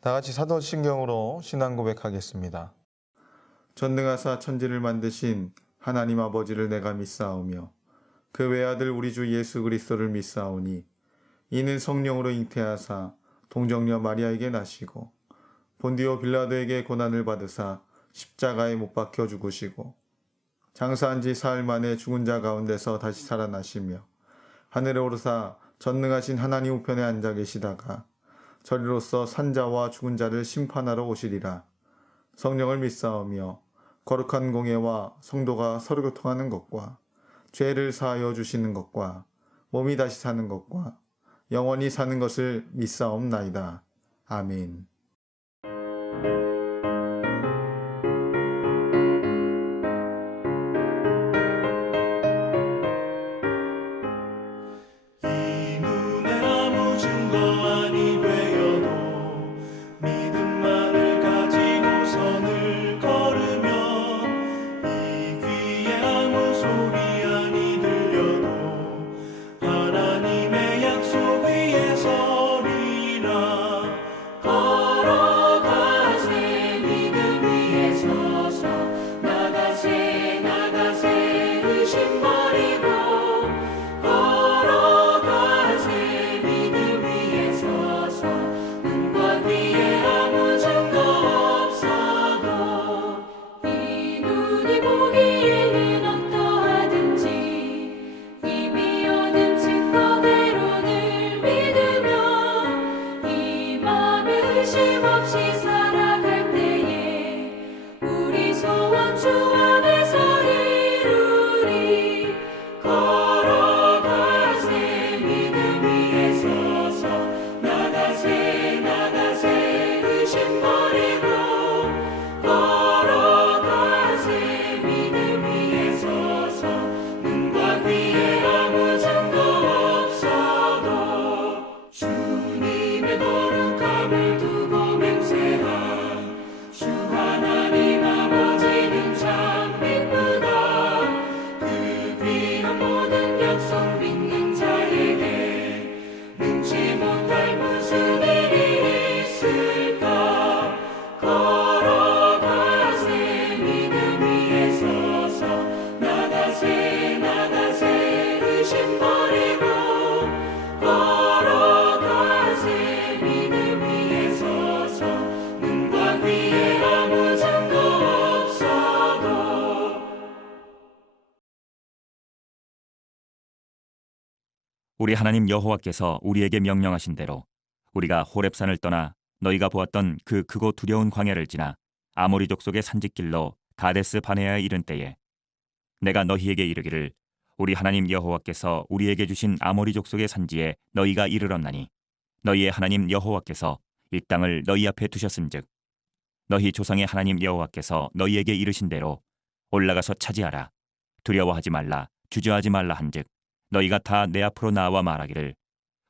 다 같이 사도신경으로 신앙 고백하겠습니다. 전능하사 천지를 만드신 하나님 아버지를 내가 믿사오며 그 외아들 우리 주 예수 그리스도를 믿사오니 이는 성령으로 잉태하사 동정녀 마리아에게 나시고 본디오 빌라도에게 고난을 받으사 십자가에 못 박혀 죽으시고 장사한 지 사흘 만에 죽은 자 가운데서 다시 살아나시며 하늘에 오르사 전능하신 하나님 우편에 앉아 계시다가 저리로서 산자와 죽은 자를 심판하러 오시리라. 성령을 믿사오며 거룩한 공예와 성도가 서로 교통하는 것과 죄를 사하여 주시는 것과 몸이 다시 사는 것과 영원히 사는 것을 믿사옵나이다. 아멘. 이 눈에 아무 증거 아니 되어도 믿음만을 가지고 선을 걸으면 이 귀에 아무 소리 아니 들려도 하나님의 약속 위에 서리라. 걸어가세 믿음 위에 서서 나가세 나가세 의심 버리고 걸어가세 믿음 위에 서서 눈과 귀에 아무 증거 없어도 이 눈이 보기에는 어떠하든지 이미 얻은 증거대로 늘 믿으면 이 맘에 의심 없이 살아갈 때에 우리 소원 주 안에서 이루리. 걸어가세 믿음 위에 서서 나가세 나가세 의심 버리고 걸어가세 믿음 위에 서서 눈과 귀에 아무 증거 없어도 주님의 거룩함을 두고 맹세한 주 하나님 아버지는 참 이쁘다. 그 귀한 모든 약속 믿는 자에게 능치 못할 무슨 일이 있을까. 걸어가세 믿음 위에 서서 나가세 나가세 의심 버리고 걸어가세 믿음 위에 서서 눈과 귀에 아무 증거 없어도. 우리 하나님 여호와께서 우리에게 명령하신 대로 우리가 호렙산을 떠나 너희가 보았던 그 크고 두려운 광야를 지나 아모리 족속의 산지길로 가데스 바네아에 이른 때에 내가 너희에게 이르기를 우리 하나님 여호와께서 우리에게 주신 아모리 족속의 산지에 너희가 이르렀나니 너희의 하나님 여호와께서 이 땅을 너희 앞에 두셨은즉 너희 조상의 하나님 여호와께서 너희에게 이르신 대로 올라가서 차지하라. 두려워하지 말라. 주저하지 말라 한즉 너희가 다 내 앞으로 나와 말하기를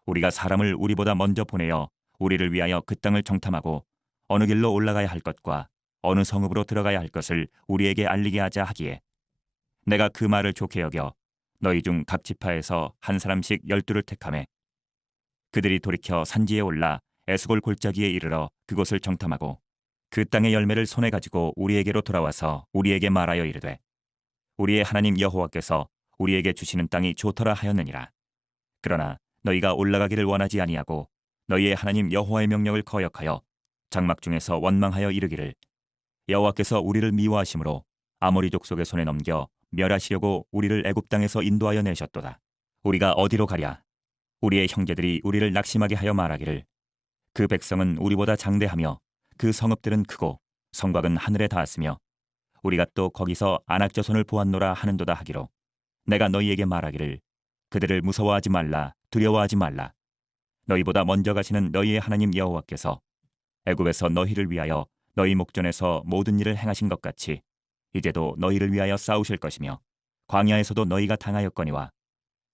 우리가 사람을 우리보다 먼저 보내어 우리를 위하여 그 땅을 정탐하고 어느 길로 올라가야 할 것과 어느 성읍으로 들어가야 할 것을 우리에게 알리게 하자 하기에 내가 그 말을 좋게 여겨 너희 중 각 지파에서 한 사람씩 12를 택하매 그들이 돌이켜 산지에 올라 에스골 골짜기에 이르러 그곳을 정탐하고 그 땅의 열매를 손에 가지고 우리에게로 돌아와서 우리에게 말하여 이르되 우리의 하나님 여호와께서 우리에게 주시는 땅이 좋더라 하였느니라. 그러나 너희가 올라가기를 원하지 아니하고 너희의 하나님 여호와의 명령을 거역하여 장막 중에서 원망하여 이르기를 여호와께서 우리를 미워하심으로 아모리 족속의 손에 넘겨 멸하시려고 우리를 애굽 땅에서 인도하여 내셨도다. 우리가 어디로 가랴? 우리의 형제들이 우리를 낙심하게 하여 말하기를 그 백성은 우리보다 장대하며 그 성읍들은 크고 성곽은 하늘에 닿았으며 우리가 또 거기서 안악저손을 보았노라 하는도다 하기로 내가 너희에게 말하기를 그들을 무서워하지 말라. 두려워하지 말라. 너희보다 먼저 가시는 너희의 하나님 여호와께서 애굽에서 너희를 위하여 너희 목전에서 모든 일을 행하신 것 같이 이제도 너희를 위하여 싸우실 것이며 광야에서도 너희가 당하였거니와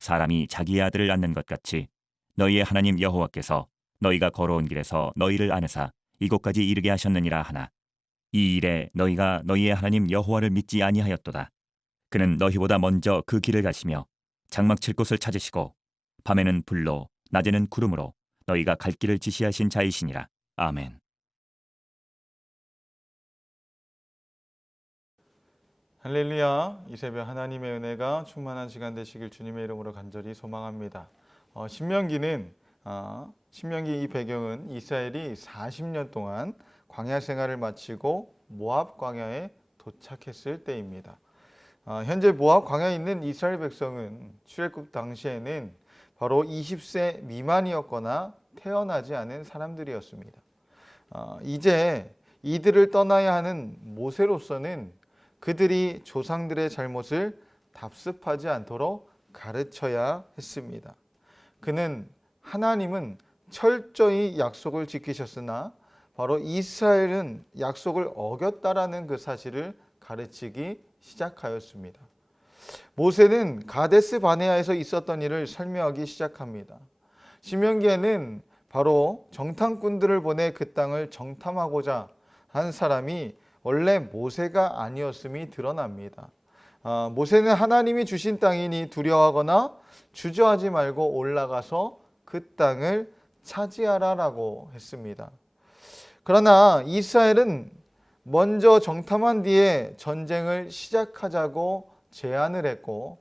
사람이 자기의 아들을 낳는 것 같이 너희의 하나님 여호와께서 너희가 걸어온 길에서 너희를 안으사 이곳까지 이르게 하셨느니라 하나 이 일에 너희가 너희의 하나님 여호와를 믿지 아니하였도다. 그는 너희보다 먼저 그 길을 가시며 장막 칠 곳을 찾으시고 밤에는 불로 낮에는 구름으로 너희가 갈 길을 지시하신 자이시니라. 아멘. 할렐루야, 이 새벽 하나님의 은혜가 충만한 시간 되시길 주님의 이름으로 간절히 소망합니다. 신명기는 신명기 이 배경은 이스라엘이 40년 동안 광야 생활을 마치고 모압 광야에 도착했을 때입니다. 현재 모압 광야에 있는 이스라엘 백성은 출애굽 당시에는 바로 20세 미만이었거나 태어나지 않은 사람들이었습니다. 이제 이들을 떠나야 하는 모세로서는 그들이 조상들의 잘못을 답습하지 않도록 가르쳐야 했습니다. 그는 하나님은 철저히 약속을 지키셨으나 바로 이스라엘은 약속을 어겼다라는 그 사실을 가르치기 시작하였습니다. 모세는 가데스 바네아에서 있었던 일을 설명하기 시작합니다. 신명기에는 바로 정탐꾼들을 보내 그 땅을 정탐하고자 한 사람이 원래 모세가 아니었음이 드러납니다. 모세는 하나님이 주신 땅이니 두려워하거나 주저하지 말고 올라가서 그 땅을 차지하라라고 했습니다. 그러나 이스라엘은 먼저 정탐한 뒤에 전쟁을 시작하자고 제안을 했고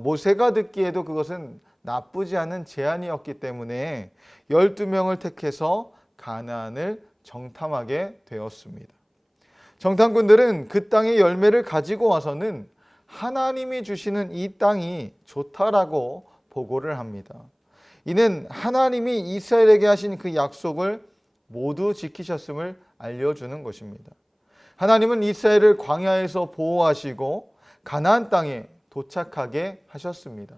모세가 듣기에도 그것은 나쁘지 않은 제안이었기 때문에 12명을 택해서 가나안을 정탐하게 되었습니다. 정탐꾼들은 그 땅의 열매를 가지고 와서는 하나님이 주시는 이 땅이 좋다라고 보고를 합니다. 이는 하나님이 이스라엘에게 하신 그 약속을 모두 지키셨음을 알려주는 것입니다. 하나님은 이스라엘을 광야에서 보호하시고 가나안 땅에 도착하게 하셨습니다.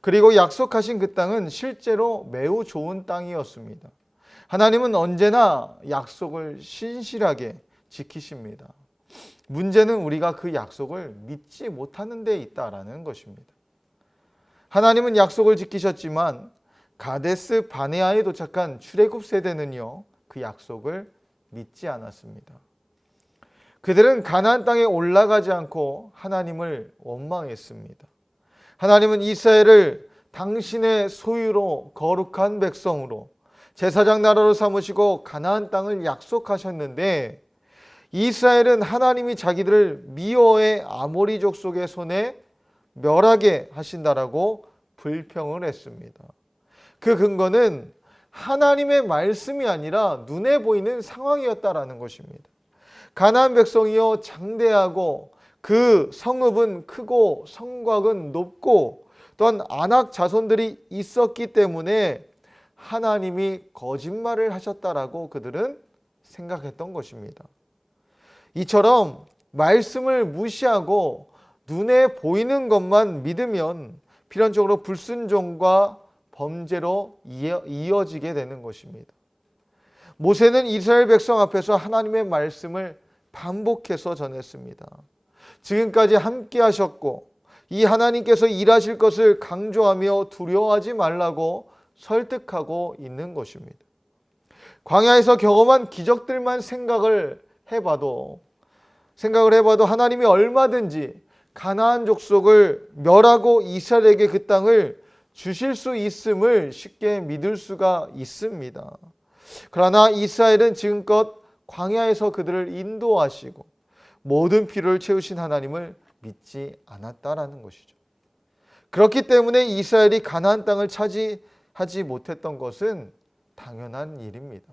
그리고 약속하신 그 땅은 실제로 매우 좋은 땅이었습니다. 하나님은 언제나 약속을 신실하게 지키십니다. 문제는 우리가 그 약속을 믿지 못하는 데 있다라는 것입니다. 하나님은 약속을 지키셨지만 가데스 바네아에 도착한 출애굽 세대는요, 그 약속을 믿지 않았습니다. 그들은 가나안 땅에 올라가지 않고 하나님을 원망했습니다. 하나님은 이스라엘을 당신의 소유로 거룩한 백성으로 제사장 나라로 삼으시고 가나안 땅을 약속하셨는데 이스라엘은 하나님이 자기들을 미워해 아모리족 속의 손에 멸하게 하신다라고 불평을 했습니다. 그 근거는 하나님의 말씀이 아니라 눈에 보이는 상황이었다라는 것입니다. 가나안 백성이요 장대하고 그 성읍은 크고 성곽은 높고 또한 아낙 자손들이 있었기 때문에 하나님이 거짓말을 하셨다라고 그들은 생각했던 것입니다. 이처럼 말씀을 무시하고 눈에 보이는 것만 믿으면 필연적으로 불순종과 범죄로 이어지게 되는 것입니다. 모세는 이스라엘 백성 앞에서 하나님의 말씀을 반복해서 전했습니다. 지금까지 함께 하셨고 이 하나님께서 일하실 것을 강조하며 두려워하지 말라고 설득하고 있는 것입니다. 광야에서 경험한 기적들만 생각을 해봐도 하나님이 얼마든지 가나안 족속을 멸하고 이스라엘에게 그 땅을 주실 수 있음을 쉽게 믿을 수가 있습니다. 그러나 이스라엘은 지금껏 광야에서 그들을 인도하시고 모든 필요를 채우신 하나님을 믿지 않았다라는 것이죠. 그렇기 때문에 이스라엘이 가나안 땅을 차지하지 못했던 것은 당연한 일입니다.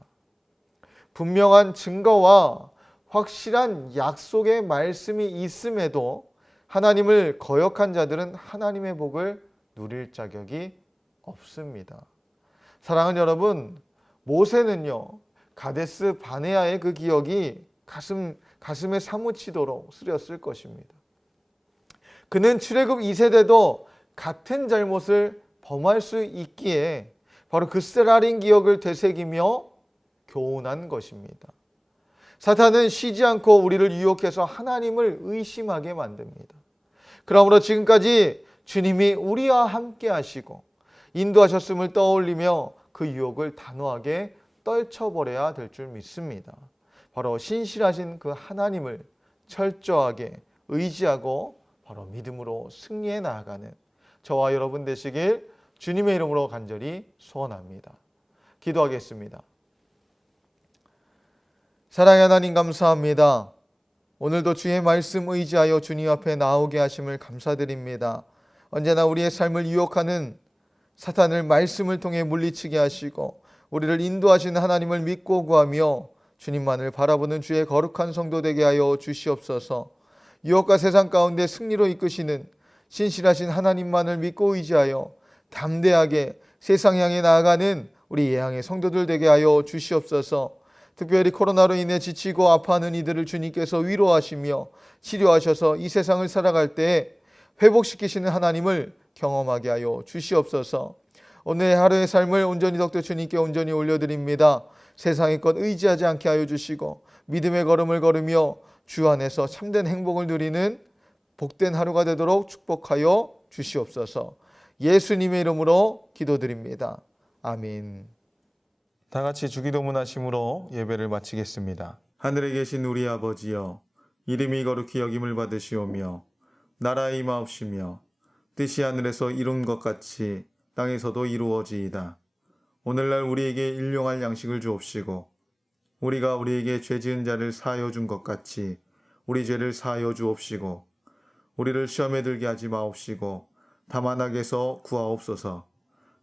분명한 증거와 확실한 약속의 말씀이 있음에도 하나님을 거역한 자들은 하나님의 복을 누릴 자격이 없습니다. 사랑하는 여러분, 모세는요 가데스 바네아의 그 기억이 가슴에 사무치도록 쓰렸을 것입니다. 그는 출애굽 2세대도 같은 잘못을 범할 수 있기에 바로 그 쓰라린 기억을 되새기며 교훈한 것입니다. 사탄은 쉬지 않고 우리를 유혹해서 하나님을 의심하게 만듭니다. 그러므로 지금까지 주님이 우리와 함께 하시고 인도하셨음을 떠올리며 그 유혹을 단호하게 떨쳐버려야 될 줄 믿습니다. 바로 신실하신 그 하나님을 철저하게 의지하고 바로 믿음으로 승리해 나아가는 저와 여러분 되시길 주님의 이름으로 간절히 소원합니다. 기도하겠습니다. 사랑의 하나님 감사합니다. 오늘도 주의 말씀 의지하여 주님 앞에 나오게 하심을 감사드립니다. 언제나 우리의 삶을 유혹하는 사탄을 말씀을 통해 물리치게 하시고 우리를 인도하시는 하나님을 믿고 구하며 주님만을 바라보는 주의 거룩한 성도 되게 하여 주시옵소서. 유혹과 세상 가운데 승리로 이끄시는 신실하신 하나님만을 믿고 의지하여 담대하게 세상 향해 나아가는 우리 예양의 성도들 되게 하여 주시옵소서. 특별히 코로나로 인해 지치고 아파하는 이들을 주님께서 위로하시며 치료하셔서 이 세상을 살아갈 때 회복시키시는 하나님을 경험하게 하여 주시옵소서. 오늘 하루의 삶을 온전히 덕도 주님께 온전히 올려드립니다. 세상의 것 의지하지 않게 하여 주시고 믿음의 걸음을 걸으며 주 안에서 참된 행복을 누리는 복된 하루가 되도록 축복하여 주시옵소서. 예수님의 이름으로 기도드립니다. 아멘. 다 같이 주기도문 하심으로 예배를 마치겠습니다. 하늘에 계신 우리 아버지여, 이름이 거룩히 여김을 받으시오며 나라의 임하옵시며 뜻이 하늘에서 이룬 것 같이 땅에서도 이루어지이다. 오늘날 우리에게 일용할 양식을 주옵시고 우리가 우리에게 죄 지은 자를 사하여 준 것 같이 우리 죄를 사하여 주옵시고 우리를 시험에 들게 하지 마옵시고 다만 악에서 구하옵소서.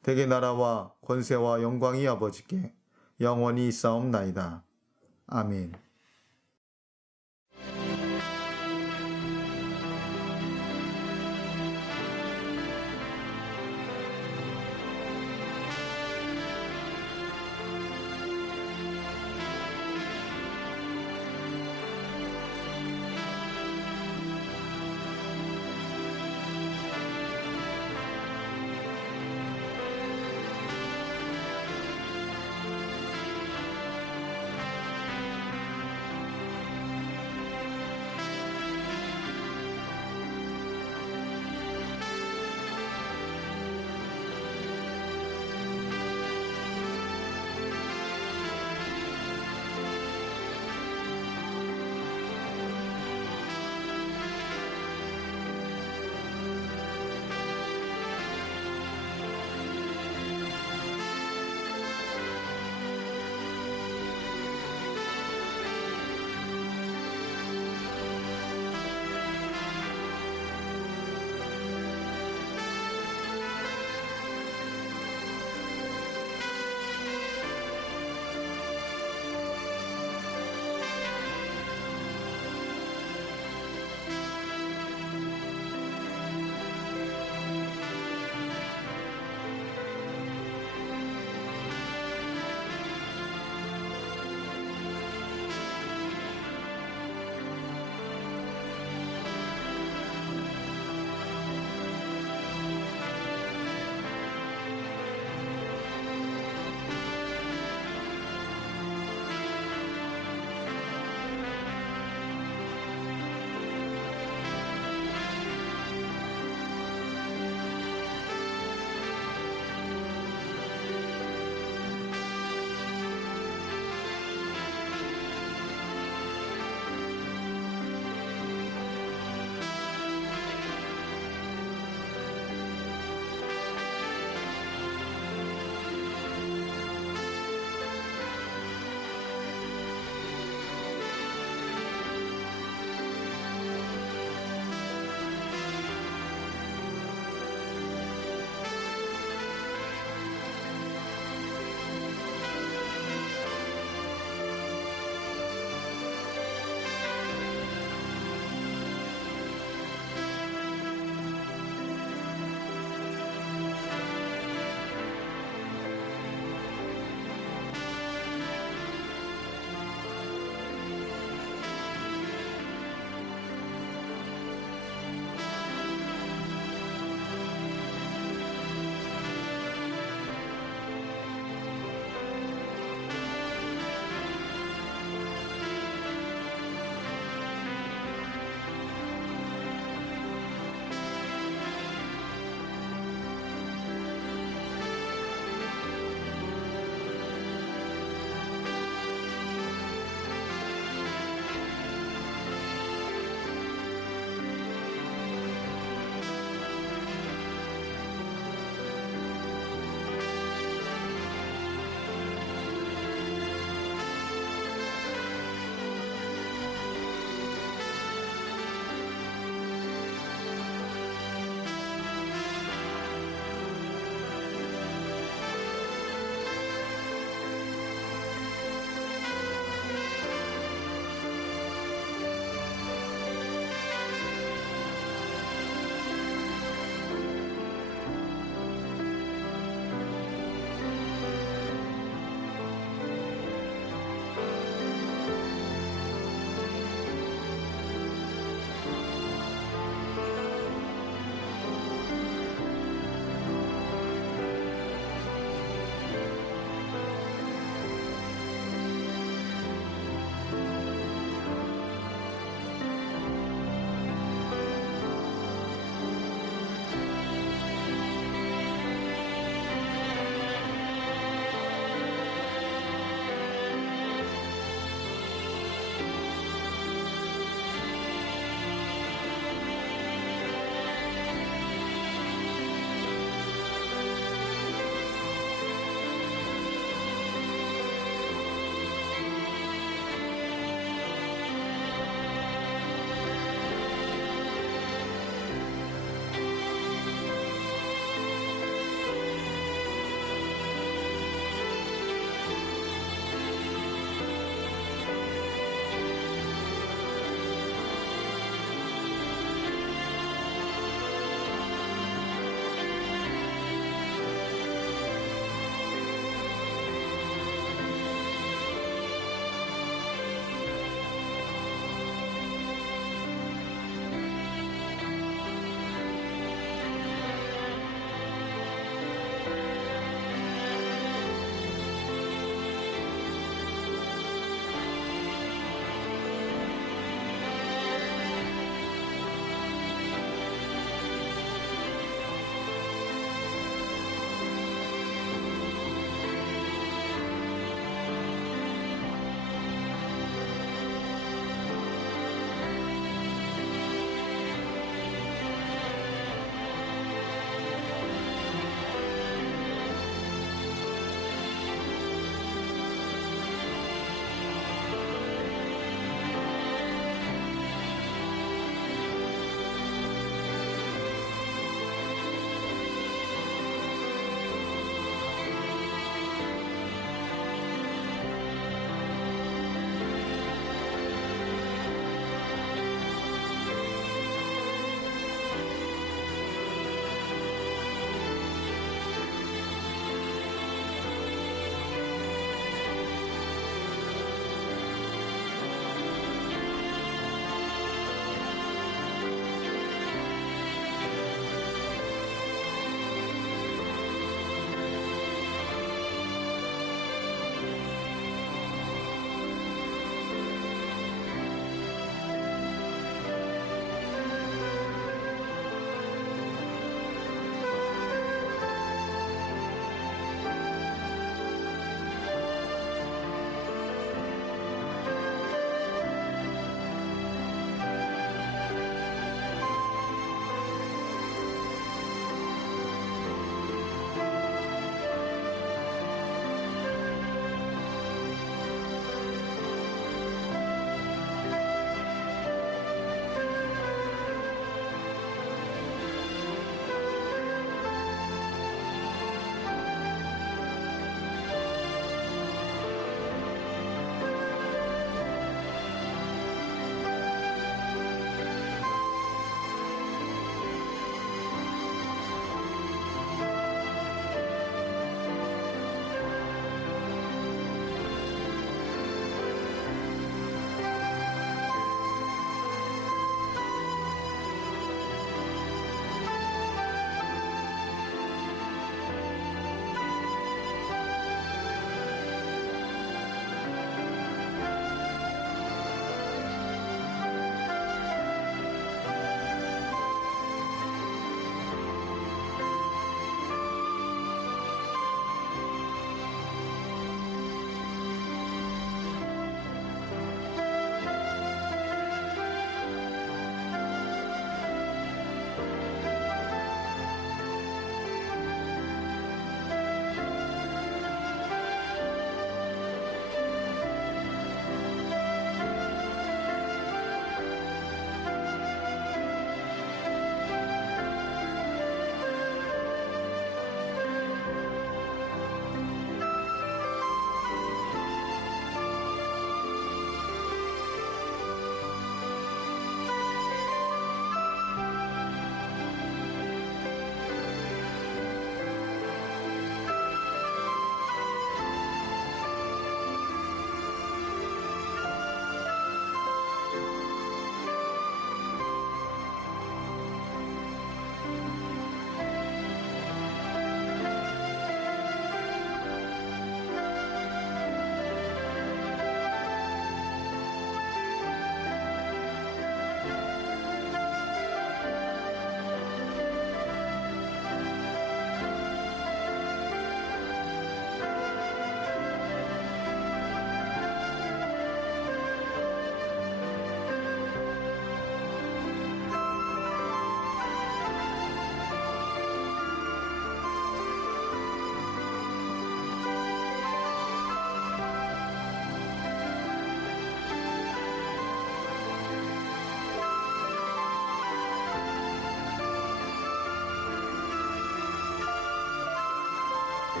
대개 나라와 권세와 영광이 아버지께 영원히 있사옵나이다. 아멘.